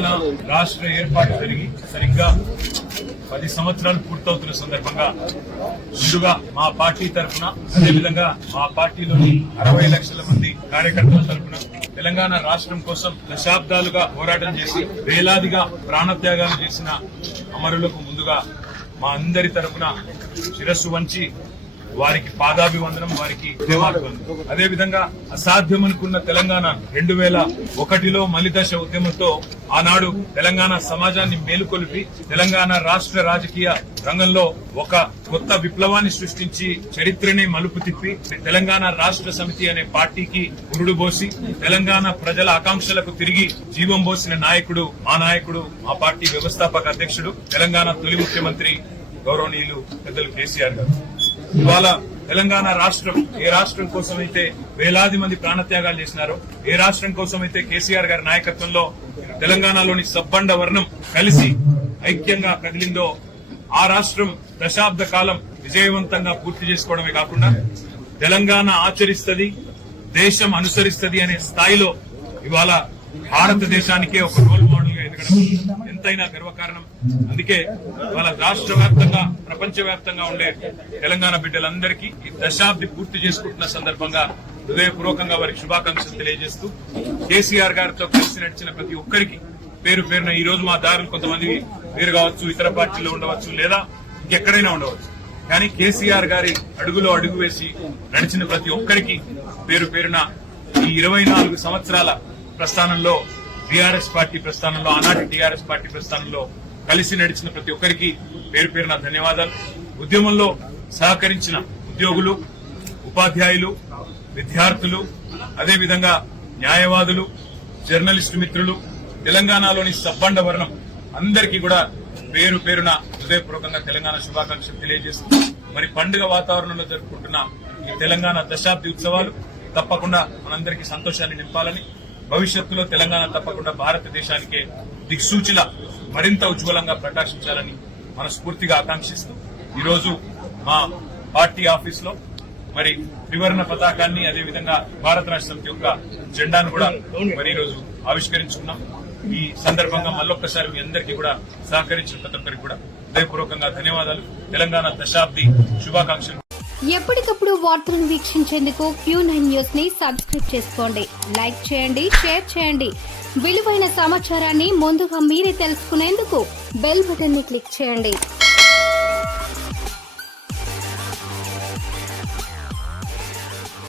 తెలంగాణ రాష్ట్ర ఏర్పాటు జరిగి సరిగ్గా 10 సంవత్సరాలు పూర్తవుతున్న సందర్భంగా ముందుగా మా పార్టీ తరఫున, అదేవిధంగా మా పార్టీలోని 60 లక్షల మంది కార్యకర్తల తరఫున తెలంగాణ రాష్ట్రం కోసం దశాబ్దాలుగా పోరాటం చేసి వేలాదిగా ప్రాణత్యాగాలు చేసిన అమరులకు ముందుగా మా అందరి తరఫున శిరస్సు వంచి వారికి పాదాభివందనం, వారికి ధన్యవాదాలు. అదేవిధంగా అసాధ్యమనుకున్న తెలంగాణ 2001లో మలిదశ ఉద్యమంతో ఆనాడు తెలంగాణ సమాజాన్ని మేలుకొలిపి తెలంగాణ రాష్ట్ర రాజకీయ రంగంలో ఒక కొత్త విప్లవాన్ని సృష్టించి చరిత్రనే మలుపు తిప్పి తెలంగాణ రాష్ట్ర సమితి అనే పార్టీకి పురుడు పోసి తెలంగాణ ప్రజల ఆకాంక్షలకు తిరిగి జీవం పోసిన నాయకుడు మా పార్టీ వ్యవస్థాపక అధ్యక్షుడు, తెలంగాణ తొలి ముఖ్యమంత్రి గౌరవనీయులు పెద్దలు కేసీఆర్ గారు. ఇవాళ తెలంగాణ రాష్ట్రం ఏ రాష్ట్రం కోసమైతే వేలాది మంది ప్రాణత్యాగాలు చేసినారో, ఏ రాష్ట్రం కోసమైతే కేసీఆర్ గారి నాయకత్వంలో తెలంగాణలోని సబ్బండ వర్ణం కలిసి ఐక్యంగా కదిలిందో ఆ రాష్ట్రం దశాబ్ద కాలం విజయవంతంగా పూర్తి చేసుకోవడమే కాకుండా తెలంగాణ ఆచరిస్తది, దేశం అనుసరిస్తది అనే స్థాయిలో ఇవాళ భారతదేశానికే ఒక రోల్ మోడల్ గా ఎదగడం ఎంతైనా గర్వకారణం. అందుకే ఇవాళ రాష్ట్ర వ్యాప్తంగా, ప్రపంచ వ్యాప్తంగా ఉండే తెలంగాణ బిడ్డలందరికీ ఈ దశాబ్ది పూర్తి చేసుకుంటున్న సందర్భంగా హృదయపూర్వకంగా వారికి శుభాకాంక్షలు తెలియజేస్తూ, కేసీఆర్ గారితో కలిసి నడిచిన ప్రతి ఒక్కరికి పేరు పేరున ఈ రోజు మా దారులు కొంతమంది వేరు కావచ్చు, ఇతర పార్టీల్లో ఉండవచ్చు, లేదా ఇంకెక్కడైనా ఉండవచ్చు, కానీ కేసీఆర్ గారి అడుగులో అడుగు వేసి నడిచిన ప్రతి ఒక్కరికి పేరు పేరున ఈ 24 సంవత్సరాల ప్రస్థానంలో, టీఆర్ఎస్ పార్టీ ప్రస్థానంలో, ఆనాటి టీఆర్ఎస్ పార్టీ ప్రస్థానంలో కలిసి నడిచిన ప్రతి ఒక్కరికి పేరు పేరున ధన్యవాదాలు. ఉద్యమంలో సహకరించిన ఉద్యోగులు, ఉపాధ్యాయులు, విద్యార్థులు, అదేవిధంగా న్యాయవాదులు, జర్నలిస్టు మిత్రులు, తెలంగాణలోని సబ్బండ వర్ణం అందరికీ కూడా పేరు పేరున హృదయపూర్వకంగా తెలంగాణ శుభాకాంక్షలు తెలియజేస్తూ, మరి పండుగ వాతావరణంలో జరుపుకుంటున్న ఈ తెలంగాణ దశాబ్ది ఉత్సవాలు తప్పకుండా మనందరికీ సంతోషాన్ని నింపాలని, భవిష్యత్తులో తెలంగాణ తప్పకుండా భారతదేశానికే దిక్సూచిలా మరింత ఉజ్వలంగా ప్రకాశించాలని మనస్ఫూర్తిగా ఆకాంక్షిస్తూ ఈరోజు మా పార్టీ ఆఫీస్ లో మరి త్రివర్ణ పతాకాన్ని, అదేవిధంగా భారత రాష్ట్ర సమితి యొక్క జెండాను కూడా మరి ఈరోజు ఆవిష్కరించుకున్నాం. ఈ సందర్భంగా మళ్ళొక్కసారి మీ అందరికీ కూడా సహకరించిన ప్రతి ఒక్కరికి కూడా హృదయపూర్వకంగా ధన్యవాదాలు. తెలంగాణ దశాబ్ది శుభాకాంక్షలు. ఎప్పటికప్పుడు వార్తలను వీక్షించేందుకు Q9 న్యూస్ ని సబ్స్క్రైబ్ చేసుకోండి, లైక్ చేయండి, షేర్ చేయండి. విలువైన సమాచారాన్ని ముందుగా మీరే తెలుసుకునేందుకు బెల్ బటన్ ని క్లిక్ చేయండి.